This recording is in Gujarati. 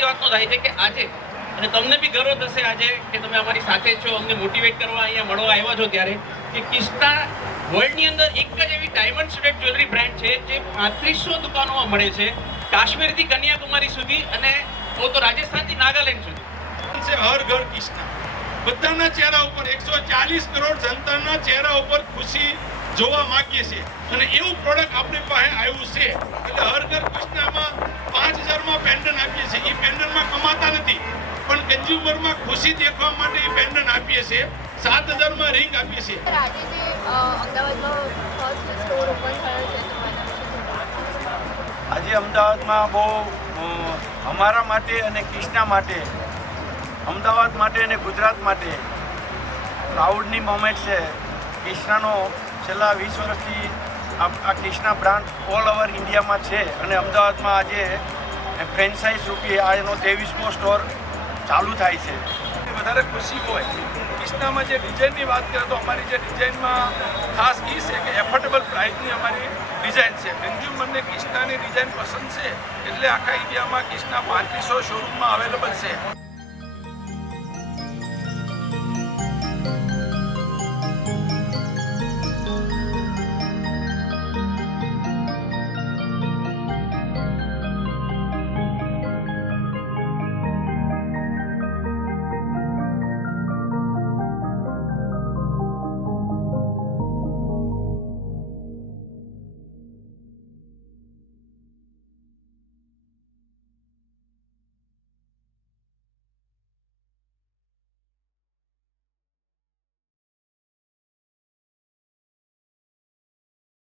ખુશીની વાત તો થાય છે કે આજે અને તમને બી ગર્વ થશે આજે કે તમે અમારી સાથે છો, અમને મોટિવેટ કરવા અહીંયા મળવા આવ્યા છો ત્યારે કે કિસ્ટા વર્લ્ડની અંદર એક જ એવી ડાયમંડ સ્ટેટ જ્વેલરી બ્રાન્ડ છે જે 3500 દુકાનોમાં મળે છે, કાશ્મીરથી કન્યાકુમારી સુધી અને તો રાજસ્થાનથી નાગાલેન્ડ સુધી છે। હર ઘર કિસ્ટા, બધાના ચહેરા ઉપર 140 કરોડ જનતાના ચહેરા ઉપર ખુશી જોવા માંગીએ છીએ અને એવું પ્રોડક્ટ આપણી પાસે આવ્યું છે એટલે હર ઘર કિસ્ટામાં 5000માં પેન્ડન આપીએ છીએ। એ પેન્ડનમાં કમાતા નથી પણ કન્ઝ્યુમરમાં ખુશી દેખવા માટે એ પેન્ડન આપીએ છીએ। 7000માં રિંગ આપીએ છીએ। આજે જે અમદાવાદમાં ફર્સ્ટ સ્ટોર ઓપન થયો છે આજે અમદાવાદમાં બહુ અમારા માટે અને કિસ્ટા માટે, અમદાવાદ માટે અને ગુજરાત માટે પ્રાઉડની મોમેન્ટ છે। કિસ્ટાનો છેલ્લા 20 વર્ષથી આ કિસ્ટા બ્રાન્ડ ઓલ ઓવર ઇન્ડિયામાં છે અને અમદાવાદમાં આજે ફ્રેન્ચાઇઝ રૂપે આ એનો 23મો સ્ટોર ચાલુ થાય છે। વધારે ખુશી હોય કિસ્ટામાં જે ડિઝાઇનની વાત કરીએ તો અમારી જે ડિઝાઇનમાં ખાસ એ છે કે એફોર્ડેબલ પ્રાઇસની અમારી ડિઝાઇન છે। કન્ઝ્યુમરને કિસ્ટાની ડિઝાઇન પસંદ છે એટલે આખા ઇન્ડિયામાં કિસ્ટા 3500 શોરૂમમાં અવેલેબલ છે।